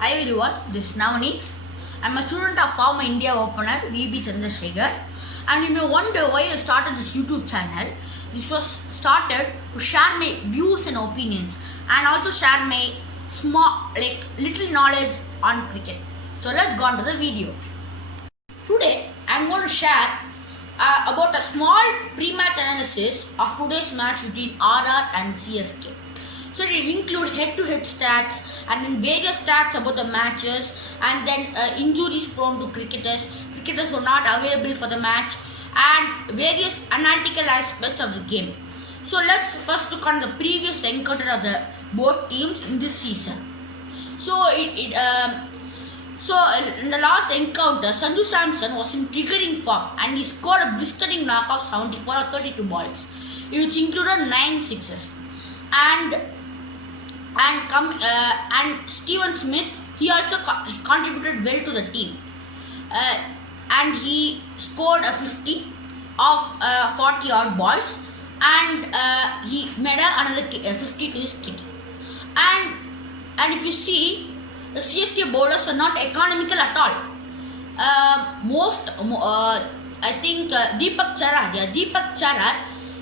Hi everyone, this is Navaneet. I'm a student of former India opener VB Chandrasekhar, and you may wonder why I started this YouTube channel. This was started to share my views and opinions and also share my little knowledge on cricket. So let's go on to the video. Today I'm going to share about a small pre-match analysis of today's match between RR and CSK. So it will include head-to-head stats and then various stats about the matches and then injuries prone to cricketers who are not available for the match and various analytical aspects of the game. So let's first look on the previous encounter of the both teams in this season. So in the last encounter, Sanju Samson was in triggering form and he scored a blistering knock of 74 or 32 balls, which included 9 sixes. And Steven Smith, he also contributed well to the team, and he scored a 50 of 40 odd balls, and he made another 50 to his kitty. And if you see, the CSK bowlers are not economical at all. I think Deepak Charar,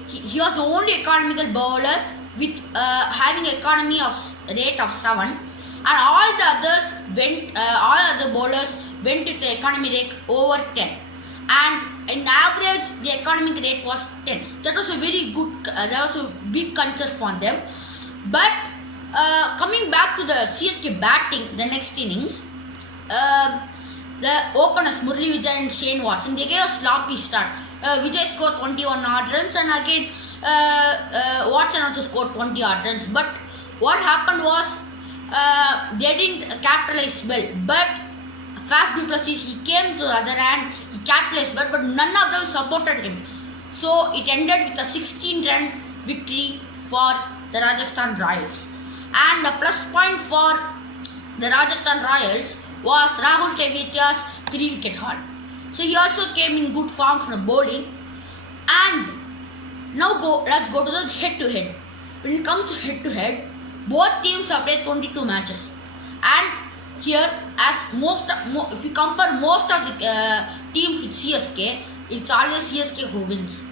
he was the only economical bowler with having economy of rate of 7, and all other bowlers went with the economy rate over 10, and in average the economic rate was 10. That was a very good, that was a big concern for them. But coming back to the CSK batting, the next innings, the openers Murali Vijay and Shane Watson, they gave a sloppy start. Vijay scored 21 odd runs, and again Watson also scored 20 odd runs. But what happened was they didn't capitalize well. But Faf du Plessis, he came to the other hand, he capitalized well, but none of them supported him. So it ended with a 16-run victory for the Rajasthan Royals. And the plus point for the Rajasthan Royals was Rahul Tevetia's 3-wicket haul. So he also came in good form from the bowling. And now let's go to the head-to-head. When it comes to head-to-head, both teams have played 22 matches. And here, if you compare most of the teams with CSK, it's always CSK who wins.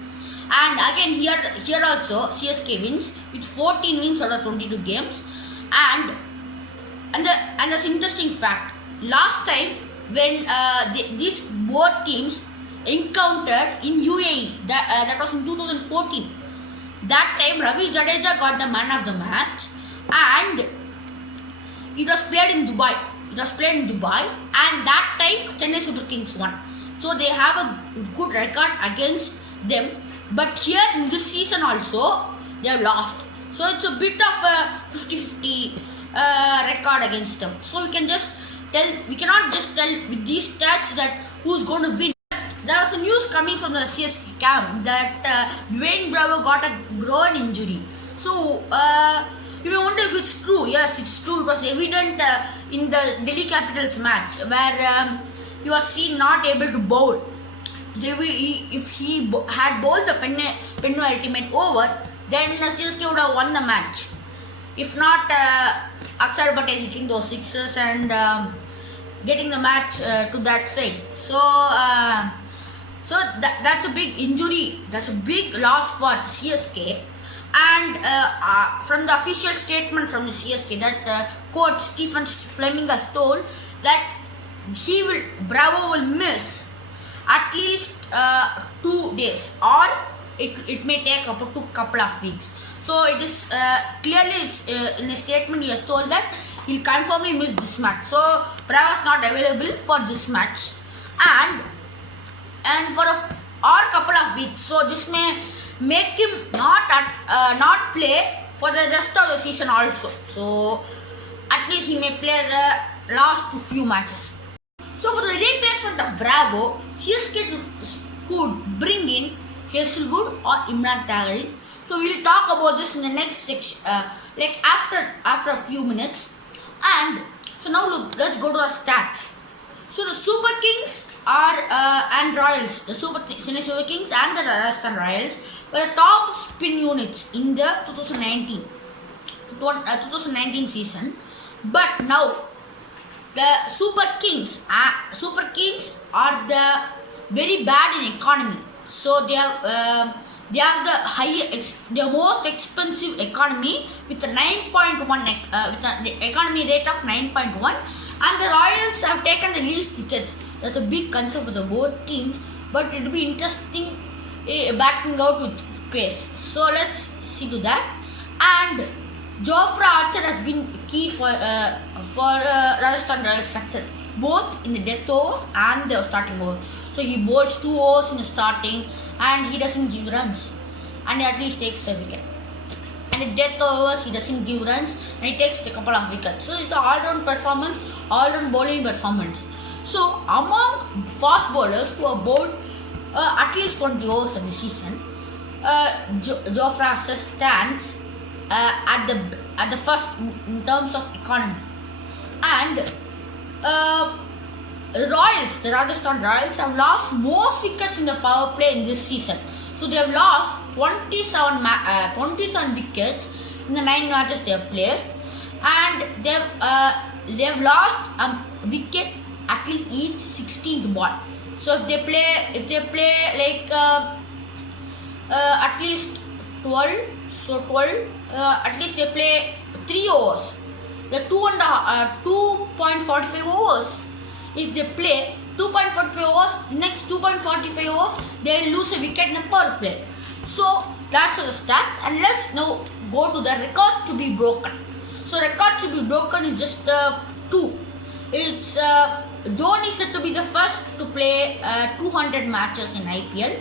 And again here also CSK wins with 14 wins out of 22 games. And that's an interesting fact. Last time when these both teams encountered in UAE, that was in 2014. That time Ravi Jadeja got the man of the match, and it was played in Dubai. And that time Chennai Super Kings won. So they have a good record against them. But here in this season also they have lost. So it's a bit of a 50-50 record against them. So we cannot just tell with these stats that who's going to win. There was a news coming from the CSK camp that Dwayne Bravo got a groin injury. So you may wonder if it's true. Yes, it's true. It was evident in the Delhi Capitals match where he was seen not able to bowl. If he had bowled the Pennu ultimate over, then CSK would have won the match. If not, Akshar Patel hitting those sixes and getting the match to that side. So that's a big injury. That's a big loss for CSK. And from the official statement from the CSK, that coach Stephen Fleming has told that Bravo will miss at least 2 days, or it may take up to couple of weeks. So it is clearly in a statement he has told that he'll confirmly miss this match. So Bravo is not available for this match and for a couple of weeks. So this may make him not play for the rest of the season also. So at least he may play the last few matches. So for the replacement of Bravo, CSK could bring in Hazelwood or Imran Taghari. So we will talk about this in the next section, after a few minutes. And so now look, let's go to the stats. So the Super Kings and Royals, the Chennai Super Kings and the Rajasthan Royals were the top spin units in the 2019 season. But now The Super Kings are the very bad in economy. So they have the most expensive economy with a 9.1 with an economy rate of 9.1, and the Royals have taken the least tickets. That's a big concern for the both teams, but it will be interesting backing out with pace. So let's see to that. And Jofra Archer has been key for Rajasthan Royals' success, both in the death overs and the starting overs. So he bowls 2 overs in the starting and he doesn't give runs, and he at least takes a wicket. And the death overs he doesn't give runs and he takes a couple of wickets. So it's an all-round performance, all-round bowling performance. So among fast bowlers who have bowled at least 20 overs of the season, Jofra Archer stands at the first in terms of economy. And the Rajasthan Royals have lost most wickets in the power play in this season. So they have lost 27 wickets in the 9 matches they have played, and they have lost a wicket at least each 16th ball. So if they play like at least 12, at least they play 3 overs. The 2.45 overs. If they play 2.45 overs, next 2.45 overs, they will lose a wicket in a power play. So that's the stats. And let's now go to the record to be broken. So record to be broken is just 2. It's Dhoni is said to be the first to play 200 matches in IPL.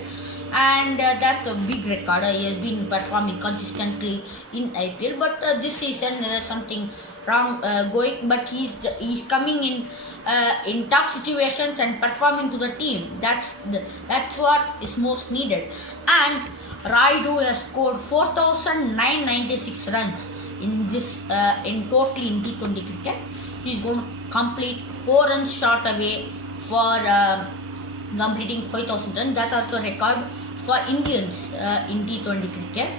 And that's a big record. He has been performing consistently in IPL, but this season there is something wrong going. But he's coming in tough situations and performing to the team. That's what is most needed. And Raidu has scored 4,996 runs in this in total in T20 cricket. He's going to complete 4 runs short away for completing 5,000 runs. That's also a record for Indians in T20 cricket.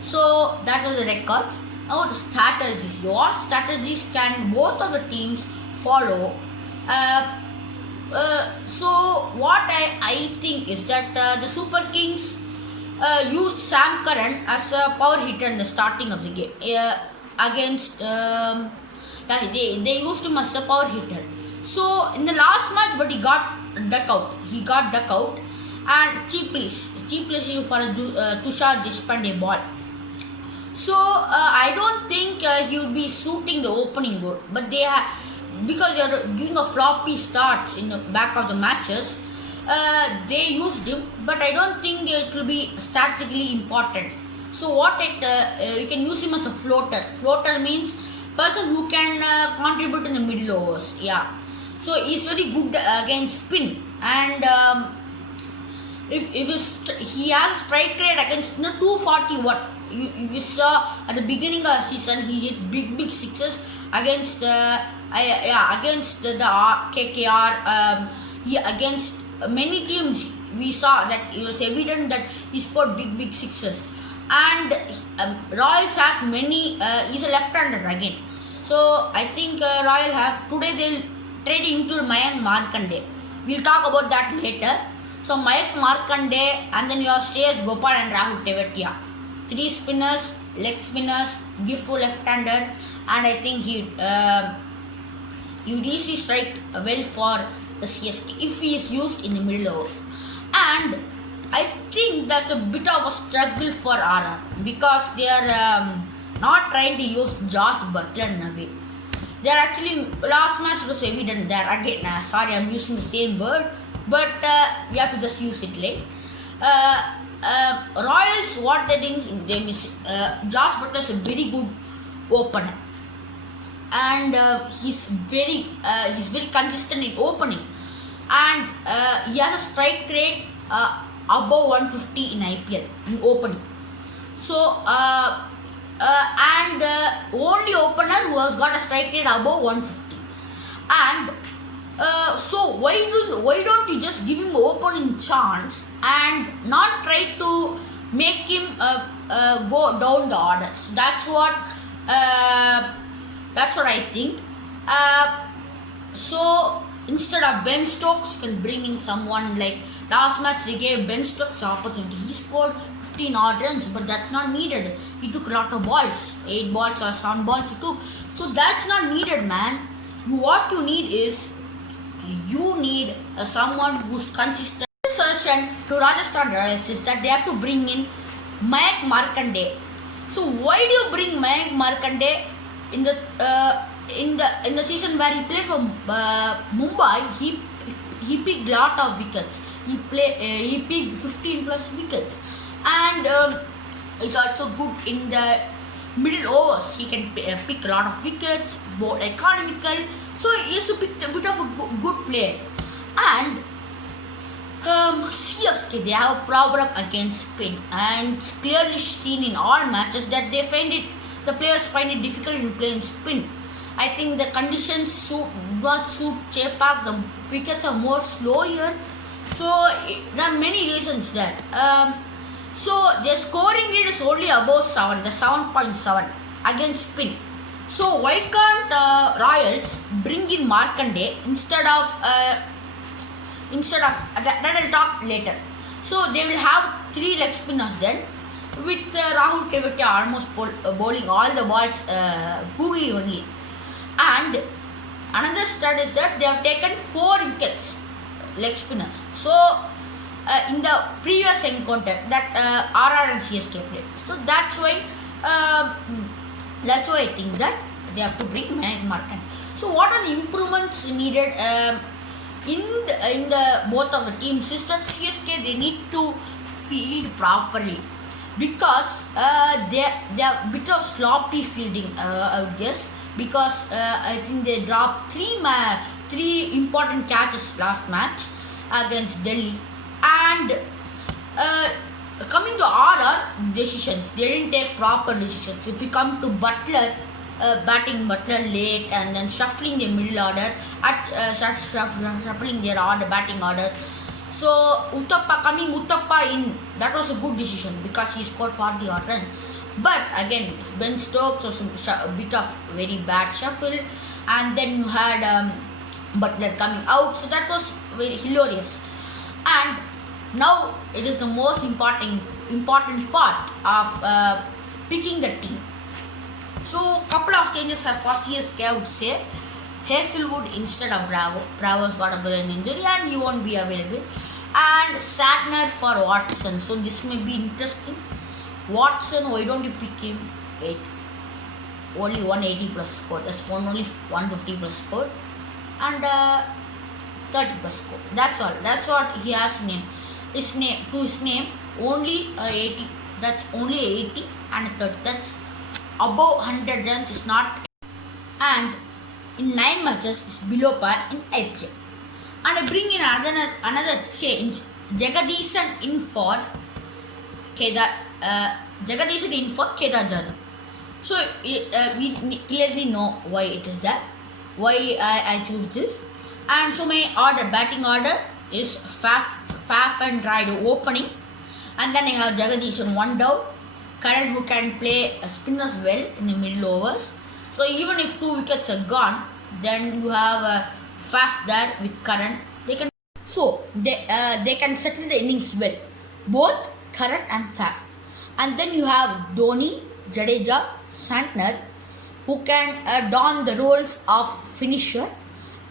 So that was the record. Now the strategies. What strategies can both of the teams follow? So what I think is that the Super Kings used Sam Curran as a power hitter in the starting of the game against. They used him as a power hitter. So in the last match, but he got duck out and cheaply for a Tushar Deshpande ball. So I don't think he would be suiting the opening good, but they have, because they are doing a floppy starts in the back of the matches, they used him, but I don't think it will be strategically important. So you can use him as a floater. Floater means person who can contribute in the middle overs. Yeah. So he's very good against spin, and if he has a strike rate against 241. You saw at the beginning of the season he hit big sixes against against the KKR. Against many teams we saw that it was evident that he scored big sixes. And Royals has many. He's a left-hander again. So I think Royal have today they'll trade him to Mayank Markande. We'll talk about that later. So Mayank Markande, and then you have Shreyas Gopal and Rahul Tewatia. 3 spinners, leg spinners, Gifu left-hander, and I think he would easily strike well for the CSK if he is used in the middle overs. And I think that's a bit of a struggle for RR because they are not trying to use Josh Butler in a way. They are actually, last match was evident there again. Sorry, I'm using the same word, but we have to just use it like. Royals, what they think they miss. Josh Butler is a very good opener, and he's very consistent in opening, and he has a strike rate above 150 in IPL in opening. So and only opener who has got a strike rate above 150, and so why don't you just give him opening chance and not try to make him go down the order? So that's what I think. So instead of Ben Stokes, you can bring in someone like last match they gave Ben Stokes the opportunity. He scored 15 odd runs, but that's not needed. He took a lot of balls, 8 balls or 7 balls he took. So that's not needed, man. What you need is someone who's consistent. The suggestion to Rajasthan Royals is that they have to bring in Mayank Markande. So why do you bring Mayank Markande in the season where he played for Mumbai? He picked lot of wickets. He picked 15 plus wickets, and is also good in the middle overs. He can pick a lot of wickets, more economical. So he is a bit of a good player. And CSK, they have a problem against spin, and it's clearly seen in all matches that the players find it difficult in playing spin. I think the conditions do not suit Chepak. The wickets are more slow here. So there are many reasons there. So their scoring rate is only above 7, the 7.7 against spin. So why can't Royals bring in Markande instead of that I'll talk later. So they will have 3 leg spinners then, with Rahul Tewatia almost bowling all the balls googly only. And another stat is that they have taken 4 wickets, leg spinners. So in the previous encounter that RR and CSK played. So that's why I think that they have to bring Markande. So what are the improvements needed in the both of the team systems? CSK, they need to field properly, because they are a bit of sloppy fielding, I would guess, because I think they dropped 3 important catches last match against Delhi. And coming to RR decisions, they didn't take proper decisions. If you come to Butler, batting Butler late and then shuffling the middle order, shuffling their batting order. So Uthappa in, that was a good decision because he scored 40 odd runs. But again, Ben Stokes was a bit of very bad shuffle, and then you had Butler coming out. So that was very hilarious. And now it is the most important part of picking the team. So couple of changes for CSK, I would say. Hazelwood instead of Bravo. Bravo's got a brain injury and he won't be available. And Sadner for Watson. So this may be interesting. Watson, why don't you pick him? Wait. Only 180 plus score. That's only 150 plus score. And 30 plus score. That's all. That's what he has name. His name only 80. That's only 80 and 30. That's above 100 runs is not. And in 9 matches is below par in IPL. And I bring in another change. Jagadisan in for Kedar Jadhav. So we clearly know why it is that. Why I choose this. And so my batting order is Faf and Raidu opening. And then I have Jagadisan 1 down. Current, who can play spinners well in the middle overs. So even if 2 wickets are gone, then you have Faf there with Current. They can settle the innings well, both Current and Faf. And then you have Dhoni, Jadeja, Santner, who can don the roles of finisher,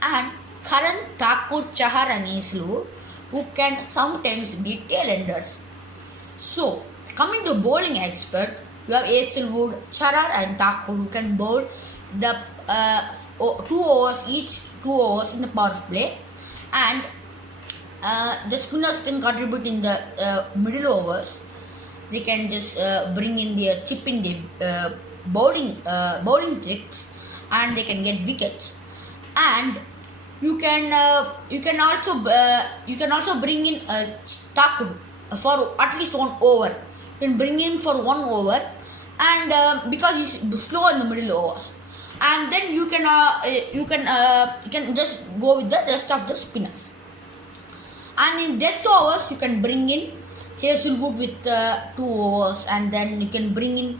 and Current, Thakur, Chahar and Hazelwood, who can sometimes be tail-enders. So coming to bowling expert, you have Hazelwood, Chahar and Thakur, who can bowl the 2 overs each, 2 overs in the power play, and the spinners can contribute in the middle overs. They can just bring in their chip in the bowling tricks, and they can get wickets. And you can also bring in Thakur for at least 1 over. You can bring him for 1 over, and because he's slow in the middle overs. And then you can just go with the rest of the spinners. And in death overs, you can bring in Hazelwood with 2 overs, and then you can bring in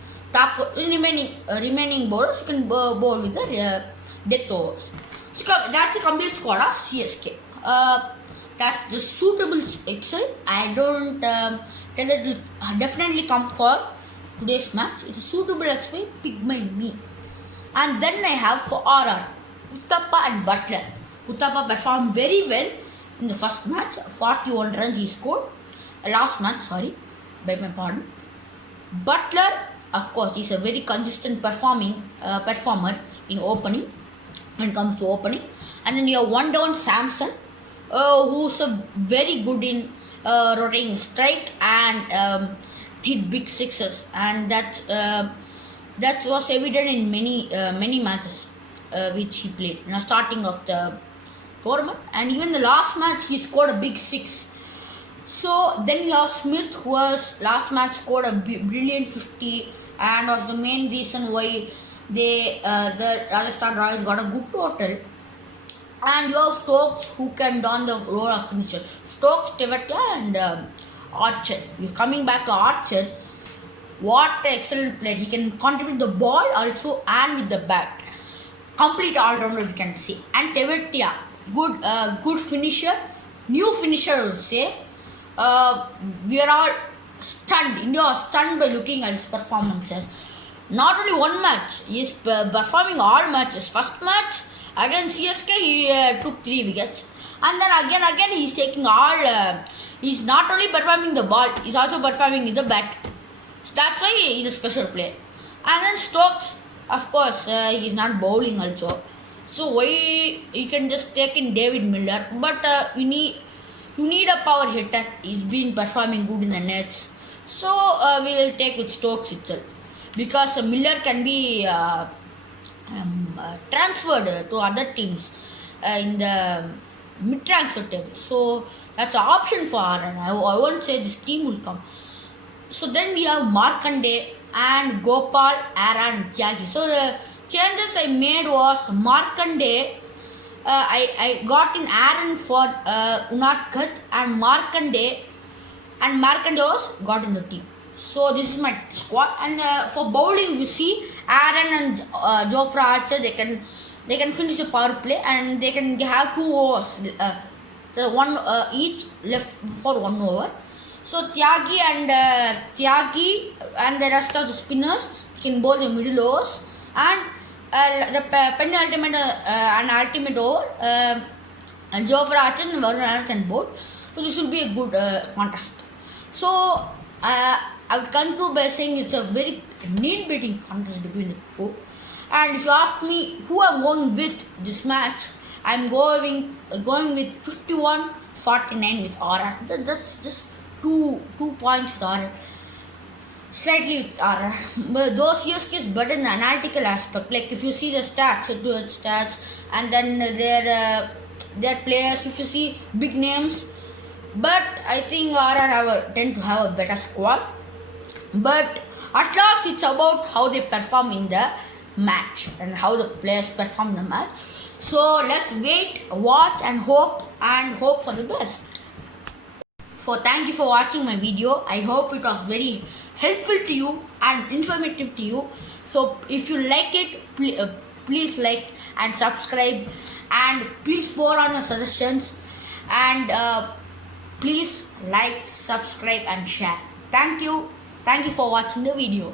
remaining bowlers. You can bowl with the death overs. That's a complete squad of CSK. That's the suitable Excel. I don't tell it to definitely come for today's match. It's a suitable Excel picked by me. And then I have for RR, Uthappa and Butler. Uthappa performed very well in the first match. 41 runs he scored. Last match, sorry, by my pardon. Butler, of course, is a very consistent performer in opening. When it comes to opening, and then you have one down Samson, who's a very good in rotating strike and hit big sixes, and that was evident in many matches which he played in the starting of the tournament, and even the last match he scored a big six. So then you have Smith, who was last match scored a brilliant 50 and was the main reason why the Rajasthan Royals got a good total. And you have Stokes, who can don the role of finisher. Stokes, Tevetia and Archer. You're coming back to Archer. What an excellent player. He can contribute the ball also and with the bat. Complete all-rounder, we can say. And Tevetia, good finisher. New finisher, I would say. We are all stunned. India was stunned by looking at his performances. Not only one match, he is performing all matches. First match against CSK, he took 3 wickets. And then again he is taking all, he's not only performing the ball, he's also performing with the bat. So that's why he's a special player. And then Stokes, of course, he's not bowling also. So why you can just take in David Miller. But you need a power hitter. He's been performing good in the nets. So we will take with Stokes itself. Because Miller can be transferred to other teams in the mid-transfer table. So that's an option for RR. I won't say this team will come. So then we have Markande and Gopal, RR and Tyagi. So the changes I made was Markande. I got in Aaron for Unadkat and Markande was got in the team. So this is my squad, and for bowling you see Aaron and Jofra Archer, they can finish the power play and they can have 2 overs, one each left for 1 over. So Tyagi and the rest of the spinners can bowl the middle overs, and the penultimate and ultimate over and Jofra Archer and Varun can bowl. So this will be a good contest. So I would conclude by saying it's a very nail-biting contest between the two. And if you ask me who I'm going with this match, I'm going with 51-49 with RR. That's just 2 points with RR. Slightly with RR. But those CSK is better in the analytical aspect. Like if you see the stats, head-to-head stats, and then their players, if you see big names. But I think RR tend to have a better squad. But at last, it's about how they perform in the match and how the players perform in the match. So let's wait, watch and hope for the best. So thank you for watching my video. I hope it was very helpful to you and informative to you. So if you like it, please like and subscribe, and please pour on your suggestions, and please like, subscribe and share. Thank you for watching the video.